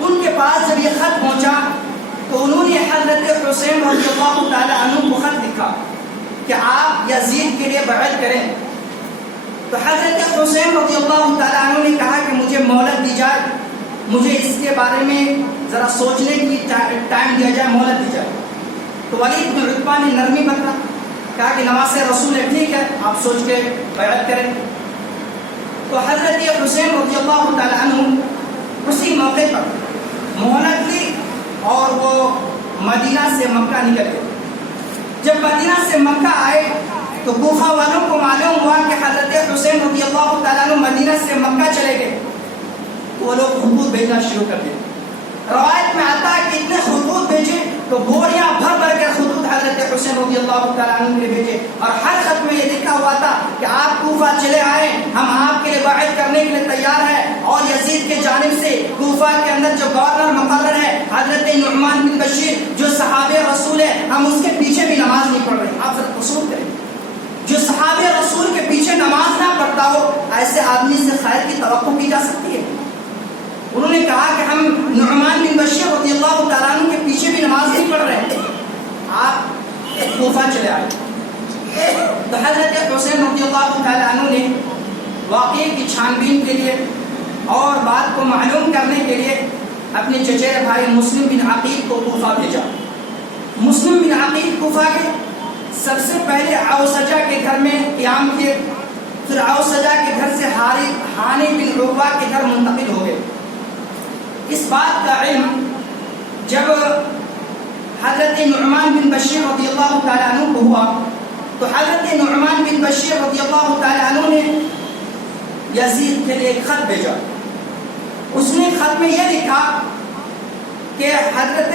ان کے پاس جب یہ خط پہنچا تو انہوں نے حضرت حسین رضی اللہ تعالیٰ عنہ کو خط لکھا کہ آپ یزید کے لیے بیعت کریں. تو حضرت حسین رضی اللہ تعالیٰ عنہ نے کہا کہ مجھے مہلت دی جائے، مجھے اس کے بارے میں ذرا سوچنے کی ٹائم دیا جائے، مہلت دی جائے. تو ولید بن عتبہ نے نرمی برتا، کہا کہ نواز رسول ہے، ٹھیک ہے آپ سوچ کے بیعت کریں. تو حضرت حسین رضی اللہ تعالیٰ عنہ اسی موقع پر مہلت لی اور وہ مدینہ سے مکہ نکل گئے. جب مدینہ سے مکہ آئے تو کوفہ والوں کو معلوم ہوا کہ حضرت حسین رضی اللہ تعالیٰ عنہ مدینہ سے مکہ چلے گئے. تو وہ لوگ خطوط بھیجنا شروع کر دیے. روایت میں آتا ہے کہ اتنے خطوط بھیجے تو بوریاں بھر بھر کے خطوط حضرت حسین رضی اللہ تعالیٰ عنہ نے بھیجے، اور ہر خط میں یہ لکھا ہوا تھا کہ آپ کوفہ چلے آئے، ہم آپ کے لیے بیعت کرنے کے لیے تیار ہیں، اور یزید کے جانب سے کوفہ کے اندر جو گورنر مقرر ہے حضرت نعمان بن بشیر جو صحابہ رسول ہے، ہم اس کے پیچھے بھی نماز نہیں پڑھ رہے. آپ ذرا تصور کریں، جو صحابہ رسول کے پیچھے نماز نہ پڑھتا ہو، ایسے آدمی سے خیر کی توقع کی جا سکتی ہے؟ انہوں نے کہا کہ ہم نعمان بن بشیر رضی اللہ تعالیٰ عنہ کے پیچھے بھی نماز نہیں پڑھ رہے. آپ کوفہ چلے آئے تو حضرت حسین رضی اللہ تعالیٰ عنہ نے واقعے کی چھان بین کے لیے اور بات کو معلوم کرنے کے لیے اپنے چچیرے بھائی مسلم بن عقیل کو کوفہ بھیجا. مسلم بن عقیل کوفہ کے سب سے پہلے اوسجہ کے گھر میں قیام کیے، پھر اوسجہ کے گھر سے ہانی بن عقبہ کے گھر منتقل ہو گئے. اس بات کا علم جب حضرت نعمان بن بشیر رضی اللہ تعالیٰ عنہ کو ہوا تو حضرت نعمان بن بشیر رضی اللہ تعالیٰ عنہ نے یزید کے لیے ایک خط بھیجا. اس نے خط میں یہ لکھا کہ حضرت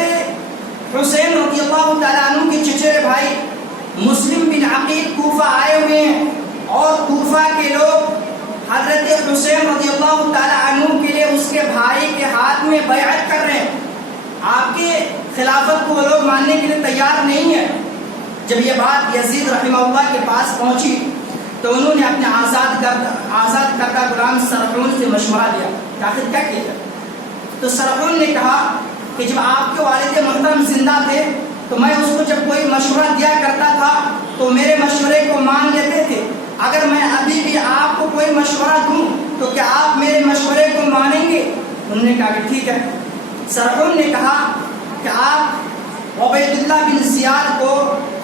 حسین رضی اللہ تعالیٰ عنہ کے چچیرے بھائی مسلم بن عقیل کوفہ آئے ہوئے ہیں اور کوفہ کے لوگ حضرت حسین رضی اللہ تعالیٰ عنہ کے لیے اس کے بھائی کے ہاتھ میں بیعت کر رہے ہیں. آپ کے خلافت کو وہ لوگ ماننے کے لیے تیار نہیں ہے. جب یہ بات یزید رحمہ اللہ کے پاس پہنچی تو انہوں نے اپنے آزاد کردہ غلام سرحون سے مشورہ لیا کہ آخر کیا کیا جائے. تو سرحون نے کہا کہ جب آپ کے والد محترم زندہ تھے تو میں اس کو جب کوئی مشورہ دیا کرتا تھا تو میرے مشورے کو مان لیتے تھے. اگر میں ابھی بھی آپ کو کوئی مشورہ دوں تو کیا آپ میرے مشورے کو مانیں گے؟ انہوں نے کہا کہ ٹھیک ہے. سرحون نے کہا کہ آپ عبید اللہ بن زیاد کو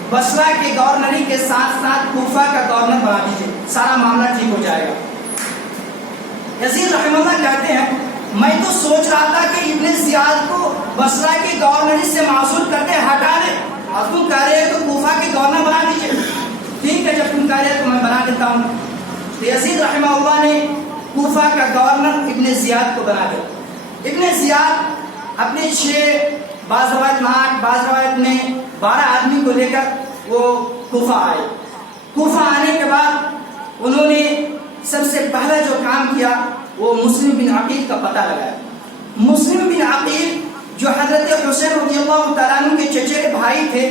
بصرہ کے گورنری کے ساتھ ساتھ کوفہ کا گورنر بنا دیجیے، سارا معاملہ ٹھیک ہو جائے گا. یزید رحمہ اللہ کہتے ہیں میں تو سوچ رہا تھا کہ ابن زیاد کو بصرہ کی گورنری سے معزول کر کے ہٹا دے، اور تم کہہ رہے ہو کہ کوفہ کے گورنر بنا دیجیے. ٹھیک ہے، جب تم کہہ رہے ہو تو میں بنا دیتا ہوں. تو یزید رحمہ اللہ نے کوفہ کا گورنر ابن زیاد کو بنا دیا. ابن زیاد اپنے 6 بعض روایت میں 8 بعض روایت میں 12 آدمی کو لے کر وہ کوفہ آئے. کوفہ آنے کے بعد انہوں نے سب سے پہلا جو کام کیا وہ مسلم بن عقیل کا پتہ لگایا. مسلم بن عقیل جو حضرت حسین رضی اللہ تعالیٰ عنہ کے چچیرے بھائی تھے،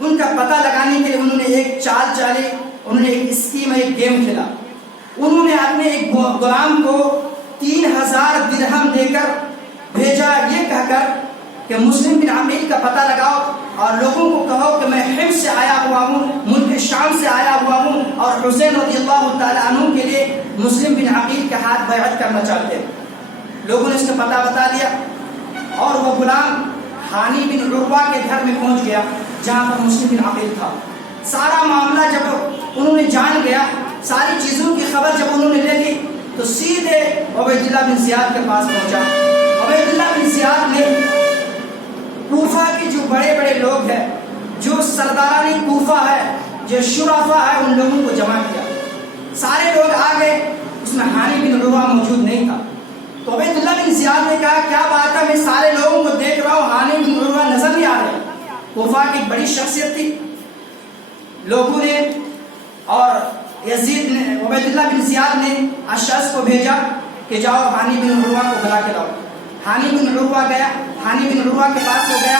ان کا پتہ لگانے کے لیے انہوں نے ایک چال چلی، انہوں نے ایک اسکیم، ایک گیم کھیلا. انہوں نے اپنے ایک غلام کو 3000 درہم دے کر بھیجا یہ کہہ کر کہ مسلم بن عقیل کا پتہ لگاؤ اور لوگوں کو کہو کہ میں حمص سے آیا ہوا ہوں، ملک شام سے آیا ہوا ہوں اور حسین رضی اللہ تعالیٰ عنہ کے لیے مسلم بن عقیل کے ہاتھ بیعت کرنا چاہتے ہیں. لوگوں نے اس کا پتہ بتا دیا اور وہ غلام ہانی بن عقبہ کے گھر میں پہنچ گیا جہاں پر مسلم بن عقیل تھا. سارا معاملہ جب انہوں نے جان گیا، ساری چیزوں کی خبر جب انہوں نے لے لی تو سیدھے عبید اللہ بن زیاد کے پاس پہنچا. عبید اللہ بن زیاد نے کوفہ کے جو بڑے بڑے لوگ ہیں، جو سرداران کوفہ ہے، جو شرفا ہے، ان لوگوں کو جمع کیا. سارے لوگ آ گئے، اس میں ہانی بن عقبہ موجود نہیں تھا. تو عبید اللہ بن زیاد نے کہا کیا بات ہے، میں سارے لوگوں کو دیکھ رہا ہوں، ہانی بن عقبہ نظر نہیں آ رہے. کوفہ کی بڑی شخصیت تھی. لوگوں نے اور یزید نے، عبید اللہ بن زیاد نے اشعث کو بھیجا کہ جاؤ ہانی بن عقبہ کو بلا کے لاؤ. ہانی بن عقبہ گیا، ہانی بن عقبہ کے پاس ہو گیا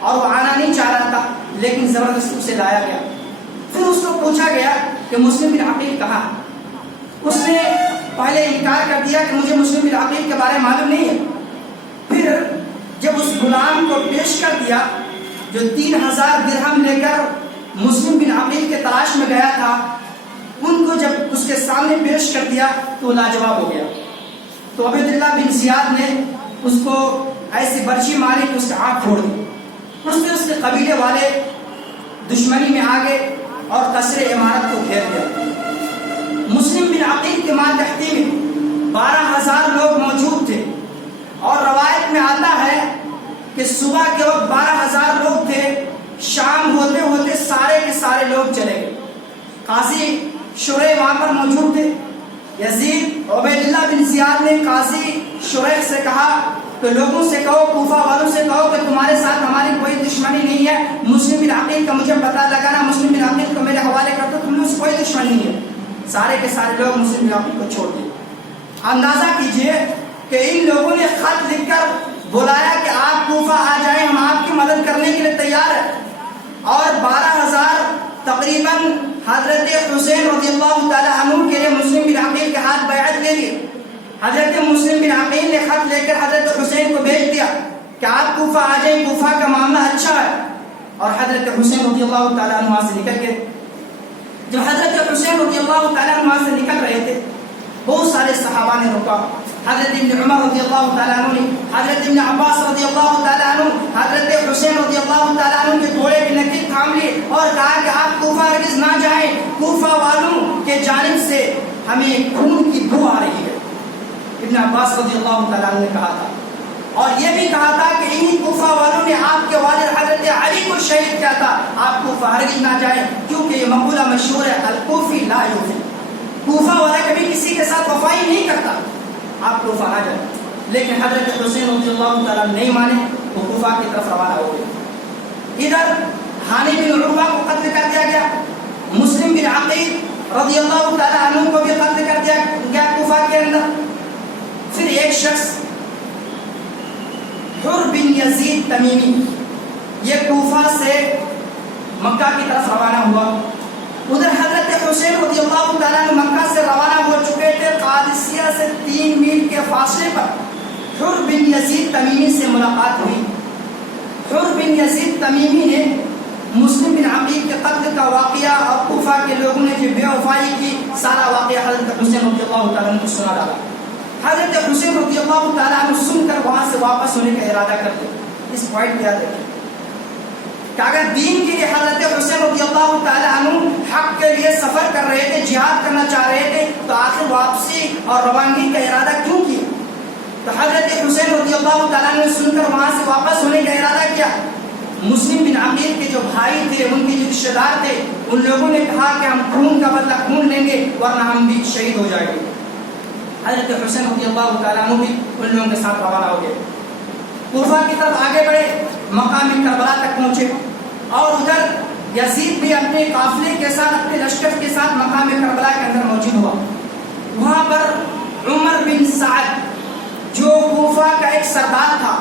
اور وہ آنا نہیں چاہ رہا تھا لیکن زبردستی اسے لایا گیا. پھر اس کو پوچھا گیا کہ مسلم بن عقیل کہاں؟ اس نے پہلے انکار کر دیا کہ مجھے مسلم بن عقیل کے بارے میں معلوم نہیں ہے. پھر جب اس غلام کو پیش کر دیا جو 3000 درہم لے کر مسلم بن عقیل کے تلاش میں گیا تھا، ان کو جب اس کے سامنے پیش کر دیا تو وہ لاجواب ہو گیا. تو عبید اللہ بن زیاد نے اس کو ایسی برچی ماری کہ اس کا آنکھ پھوڑ دی. اس نے اس کے قبیلے والے دشمنی میں آ گئے اور قصر عمارت کو گھیر دیا. مسلم بن عقیل کے ماتحتی میں 12000 لوگ موجود تھے اور روایت میں آتا ہے کہ صبح کے وقت 12000 لوگ تھے، شام ہوتے ہوتے سارے کے سارے لوگ چلے گئے. قاضی شریح وہاں پر موجود تھے. یزید عبید اللہ بن زیاد نے قاضی شریح سے کہا کہ لوگوں سے کہو، کوفہ والوں سے کہو کہ تمہارے ساتھ ہماری کوئی دشمنی نہیں ہے، مسلم بن عقیل کا مجھے پتہ لگانا، مسلم بن عقیل کو میرے حوالے کر دو، تم لوگوں سے کوئی دشمنی نہیں ہے. سارے کے سارے لوگ مسلم بن عقیل کو چھوڑ دیے. اندازہ کیجئے کہ ان لوگوں نے خط لکھ کر بلایا کہ آپ کوفہ آ جائیں، ہم آپ کی مدد کرنے کے لیے تیار ہیں. اور 12,000 تقریباً حضرت حسین رضی اللہ تعالیٰ عنہ کے لیے مسلم بن عقیل کے ہاتھ بیعت لے لیے. حضرت مسلم بن عقیل نے خط لے کر حضرت حسین کو بھیج دیا کہ آپ کوفہ آ جائیں، کوفہ کا معاملہ اچھا ہے. اور حضرت حسین رضی اللہ تعالیٰ عنہ وہاں سے نکل گئے. جب حضرت حسین رضی اللہ تعالیٰ عنہ وہاں سے نکل رہے تھے، بہت سارے صحابہ نے روکا. حضرت ابن عمر رضی اللہ تعالیٰ عنہ نے، حضرت ابن عباس رضی اللہ تعالیٰ عنہ، حضرت حسین رضی اللہ تعالیٰ عنہ کے گھوڑے کی نکیل تھام لی اور کہا کہ آپ کوفہ ہرگز نہ جائیں، کوفہ والوں کے جانب سے ہمیں خون کی بو آ رہی ہے. ابن عباس رضی اللہ تعالیٰ عنہ نے کہا تھا، اور یہ بھی کہا تھا کہ انہی کوفہ والوں نے آپ کے والد حضرت علی کو شہید کیا تھا. آپ کوفہ ہرگز نہ جائیں، کیونکہ یہ مقولہ مشہور ہے، الکوفی لا یوفی، کوفہ والا کبھی کسی کے ساتھ وفائی نہیں کرتا، آپ کوفہ آ جائیں. لیکن حضرت حسین رضی اللہ تعالیٰ نہیں مانے، وہ کوفہ کی طرف روانہ ہو گئے. ادھر ہانی بن عروہ کو قتل کر دیا گیا، مسلم بن عقیل رضی اللہ تعالیٰ عنہ کو بھی قتل کر دیا گیا کوفہ کے اندر. پھر ایک شخص حر بن یزید تمیمی، یہ کوفہ سے مکہ کی طرف روانہ ہوا. ادھر حضرت حسین رضی اللہ تعالیٰ عنہ مکہ سے روانہ ہو چکے تھے. قادسیہ سے 3 میل کے فاصلے پر حر بن یزید تمیمی سے ملاقات ہوئی. حر بن یزید تمیمی نے مسلم بن عقیل کے قتل کا واقعہ اور کوفہ کے لوگوں نے جو بے وفائی کی سارا واقعہ حضرت حسین رضی اللہ تعالیٰ عنہ کو سنا ڈالا. حضرت حسین رضی اللہ تعالیٰ عنہ سن کر وہاں سے واپس ہونے کا ارادہ کرتے. اس پوائنٹ یاد رکھیں کہ اگر دین کے لیے حضرت حسین رضی اللہ تعالیٰ عنہ حق کے لیے سفر کر رہے تھے، جہاد کرنا چاہ رہے تھے، تو آخر واپسی اور روانگی کا ارادہ کیوں کیا؟ تو حضرت حسین رضی اللہ تعالیٰ عنہ نے سن کر وہاں سے واپس ہونے کا ارادہ کیا. مسلم بن عقیل کے جو بھائی تھے، ان کے جو رشتے دار تھے، ان لوگوں نے کہا کہ ہم خون کا بدلہ خون لیں گے ورنہ ہم بھی شہید ہو جائیں گے. حضرت حسین رضی اللہ تعالیٰ عنہ بھی ان لوگوں کے ساتھ روانہ ہو گئے. کوفہ کی طرف آگے بڑھے، مقام کربلا تک پہنچے، اور ادھر یزید بھی اپنے قافلے کے ساتھ، اپنے لشکر کے ساتھ مقام کربلا کے اندر موجود ہوا. وہاں پر عمر بن سعد جو کوفہ کا ایک سردار تھا،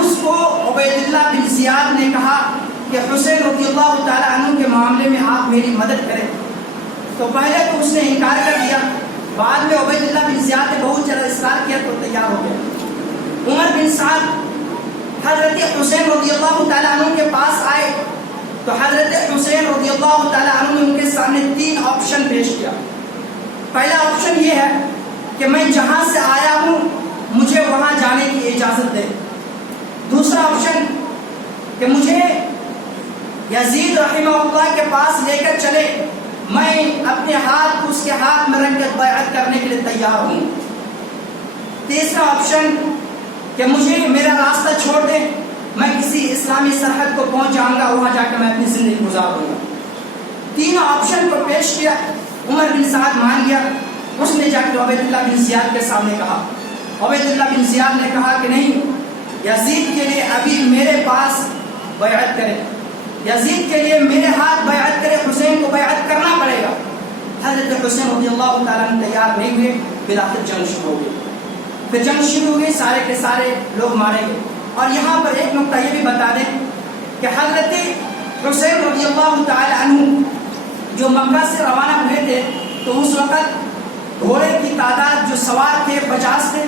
اس کو عبید اللہ بن زیاد نے کہا کہ حسین رضی اللہ تعالیٰ عنہ کے معاملے میں آپ میری مدد کریں. تو پہلے تو اس نے انکار کر دیا، بعد میں عبید اللہ بن زیاد نے بہت زیادہ اصرار کیا تو تیار ہو گیا. عمر بن سعد حضرت حسین رضی اللہ تعالیٰ عنہ کے پاس آئے تو حضرت حسین رضی اللہ تعالیٰ عنہ نے ان کے سامنے 3 آپشن پیش کیا. پہلا آپشن یہ ہے کہ میں جہاں سے آیا ہوں مجھے وہاں جانے کی اجازت دے. دوسرا آپشن کہ مجھے یزید رحمہ اللہ کے پاس لے کر چلے، میں اپنے ہاتھ اس کے ہاتھ میں رکھ کر بیعت کرنے کے لیے تیار ہوں. تیسرا آپشن کہ مجھے میرا راستہ چھوڑ دیں، میں کسی اسلامی سرحد کو پہنچ جاؤں گا، وہاں جا کے میں اپنی زندگی گزاروں گا. تینوں آپشن کو پیش کیا. عمر بن سعد مان گیا. اس نے جا کے عبید اللہ بن زیاد کے سامنے کہا. عبید اللہ بن زیاد نے کہا کہ نہیں، یزید کے لیے ابھی میرے پاس بیعت کرے، یزید کے لیے میرے ہاتھ بیعت کرے، حسین کو بیعت کرنا پڑے گا. حضرت حسین رضی اللہ تعالیٰ عنہ تیار نہیں ہوئے. بالآخر جنگ شروع ہو گئی. پھر جنگ شروع ہو گئی، سارے کے سارے لوگ مارے گئے. اور یہاں پر ایک نقطہ یہ بھی بتا دیں کہ حضرت حسین رضی اللہ تعالیٰ عنہ جو مکہ سے روانہ ہوئے تھے تو اس وقت گھوڑے کی تعداد جو سوار تھے 50 تھے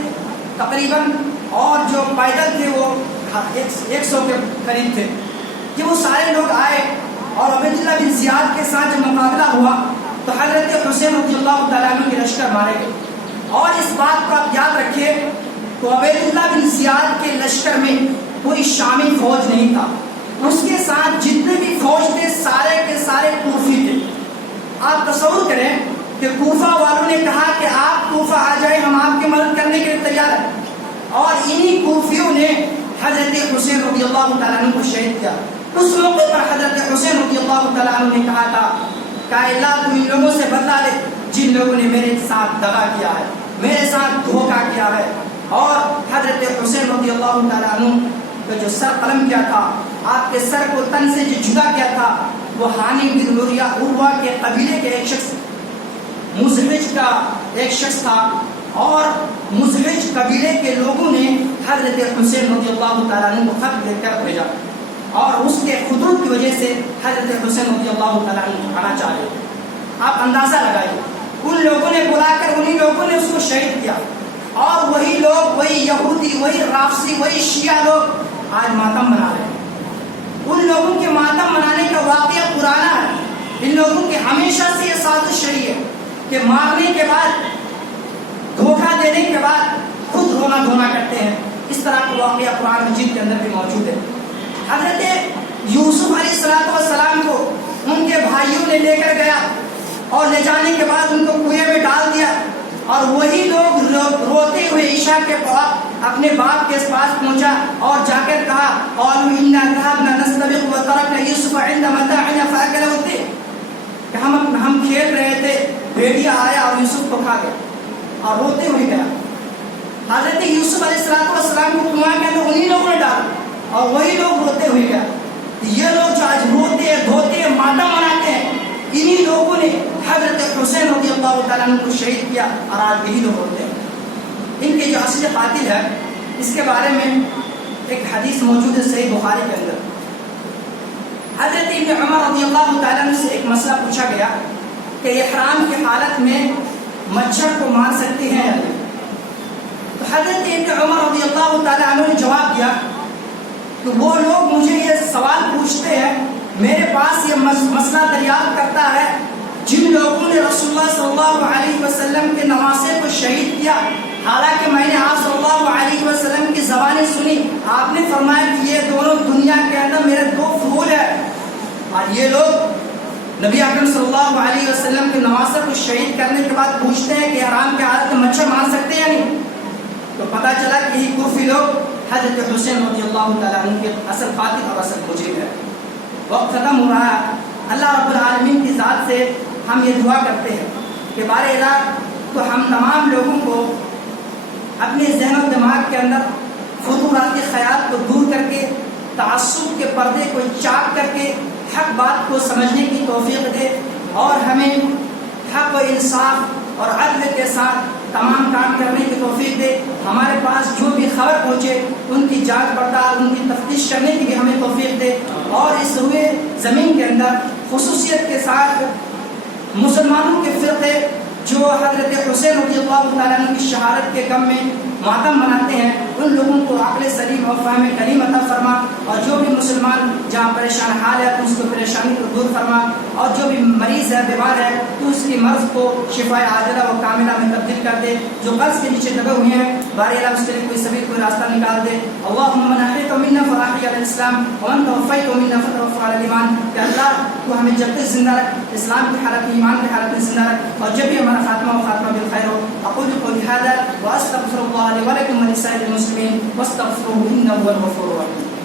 تقریباً، اور جو پیدل تھے وہ 100 کے قریب تھے. جب وہ سارے لوگ آئے اور عبید اللہ بن زیاد کے ساتھ جب مقابلہ ہوا تو حضرت حسین رضی اللہ تعالیٰ عنہ کے لشکر مارے گئے. اور اس بات کو آپ یاد رکھیے تو عبید اللہ بن زیاد کے لشکر میں کوئی شامی فوج نہیں تھا. اس کے ساتھ جتنے بھی فوج تھے سارے کے سارے کوفی تھے. آپ تصور کریں کہ کوفہ والوں نے کہا کہ آپ کوفہ آ جائیں، ہم آپ کی مدد کرنے کے لیے تیار ہیں. اور انہی کوفیوں نے حضرت حسین رضی اللہ تعالیٰ عنہ کو شہید کیا. اس موقع پر حضرت حسین رضی اللہ تعالیٰ عنہ نے کہا تھا کہ اللہ تو ان لوگوں سے بدلا لے جن لوگوں نے میرے ساتھ دغا کیا ہے، میرے ساتھ دھوکہ کیا ہے. اور حضرت حسین رضی اللہ تعالیٰ عنہ کا جو سر قلم کیا تھا، آپ کے سر کو تن سے جو جدا کیا تھا، وہ ہانی بن عروہ کے قبیلے کے ایک شخص، مزدوج کا ایک شخص تھا. اور مزہج قبیلے کے لوگوں نے حضرت حسین رضی اللہ تعالیٰ عنہ کو خط لکھ کر بھیجا اور اس کے خطوط کی وجہ سے حضرت حسین رضی اللہ تعالیٰ عنہ کو آنا چاہ رہے تھے. آپ اندازہ لگائیے, ان لوگوں نے بلا کر انہی لوگوں نے اس کو شہید کیا, اور وہی لوگ, وہی یہودی, وہی رافضی, وہی شیعہ لوگ آج ماتم منا رہے ہیں. ان لوگوں کے ماتم منانے کا واقعہ پرانا ہے. ان لوگوں کی ہمیشہ سے یہ سازش رہی ہے کہ مارنے کے بعد, دھوکہ دینے کے بعد خود رونا دھونا کرتے ہیں. اس طرح کا واقعہ قرآن مجید کے اندر بھی موجود ہے. حضرت یوسف علیہ السلام کو ان کے بھائیوں نے لے کر گیا اور لے جانے کے بعد ان کو کنویں میں ڈال دیا, اور وہی لوگ روتے ہوئے عشاء کے بعد اپنے باپ کے پاس پہنچا اور جا کر کہا قالوا انا ذهبنا نستبق وتركنا يوسف عند متاعنا فاكله الذئب, کہ ہم کھیل رہے تھے, بھیڑیا آیا اور یوسف کو کھا گیا, اور روتے ہوئے گیا. حضرت یوسف علیہ السلام کو کنواں کے اندر انہی لوگوں نے ڈالا اور وہی لوگ روتے ہوئے گیا. یہ لوگ جو آج روتے دھوتے ماتم مناتے ہیں, انہی لوگوں نے حضرت حسین رضی اللہ تعالیٰ عنہ کو شہید کیا, اور آج یہی لوگ ہوتے ہیں. ان کے جو اصل قاتل ہے, اس کے بارے میں ایک حدیث موجود ہے صحیح بخاری کے اندر. حضرت ابن عمر رضی اللہ تعالیٰ عنہ سے ایک مسئلہ پوچھا گیا کہ احرام کی حالت میں مچھر کو مار سکتے ہیں یا نہیں. تو حضرت ابن عمر رضی اللہ تعالیٰ عنہ نے جواب دیا کہ وہ لوگ مجھے یہ سوال پوچھتے ہیں, میرے پاس یہ مسئلہ دریافت کرتا ہے جن لوگوں نے رسول اللہ صلی اللہ علیہ وسلم کے نواسے کو شہید کیا, حالانکہ میں نے آپ صلی اللہ علیہ وسلم کی زبانیں سنی, آپ نے فرمایا کہ یہ دونوں دنیا کے اندر میرے دو پھول ہیں, اور یہ لوگ نبی اکرم صلی اللہ علیہ وسلم کے نواسے کو شہید کرنے کے بعد پوچھتے ہیں کہ حرام کی حالت میں مچھر مار سکتے ہیں یا نہیں. تو پتہ چلا کہ یہ کوفی لوگ حضرت حسین رضی اللہ تعالیٰ عنہ کے اصل قاتل اور اصل مجرم ہے. وقت ختم ہو رہا ہے. اللہ رب العالمین کی ذات سے ہم یہ دعا کرتے ہیں کہ بار الہ تو ہم تمام لوگوں کو اپنے ذہن و دماغ کے اندر فضولاتی خیال کو دور کر کے, تعصب کے پردے کو چاک کر کے حق بات کو سمجھنے کی توفیق دے, اور ہمیں حق و انصاف اور عدل کے ساتھ تمام کام کرنے کی توفیق دے. ہمارے پاس جو بھی خبر پہنچے ان کی جانچ پڑتال, ان کی تفتیش کرنے کی بھی ہمیں توفیق دے, اور اس ہوئے زمین کے اندر خصوصیت کے ساتھ مسلمانوں کے فرقے جو حضرت حسین رضی اللہ تعالیٰ عنہ کی شہادت کے غم میں ماتم مناتے ہیں, ان لوگوں کو عقل سلیم اور فہم کریم عطا فرما, اور جو بھی مسلمان جہاں پریشان حال ہے تو اس کو پریشانی کو دور فرما, اور جو بھی مریض ہے, بیمار ہے, تو اس کی مرض کو شفا عاجلہ و کاملہ میں تبدیل کر دے. جو قرض کے نیچے دبے ہوئے ہیں بار الہ اس کے لیے کوئی سبیل, کوئی راستہ نکال دے. اللہم من احییت منا فاحی علی الاسلام ومن توفیت منا فتوفى علی الایمان. کہ اللہ تو ہمیں جب تک زندہ رکھ, اسلام کی حالت میں, ایمان کی حالت میں زندہ رکھ, اور جب بھی ہمارا خاتمہ و خاتمہ بالخیر ہو. اقول قولی ھذا واستغفر اللہ لي ولكم ولسائر المسلمين واستغفروه انه هو الغفور الرحيم.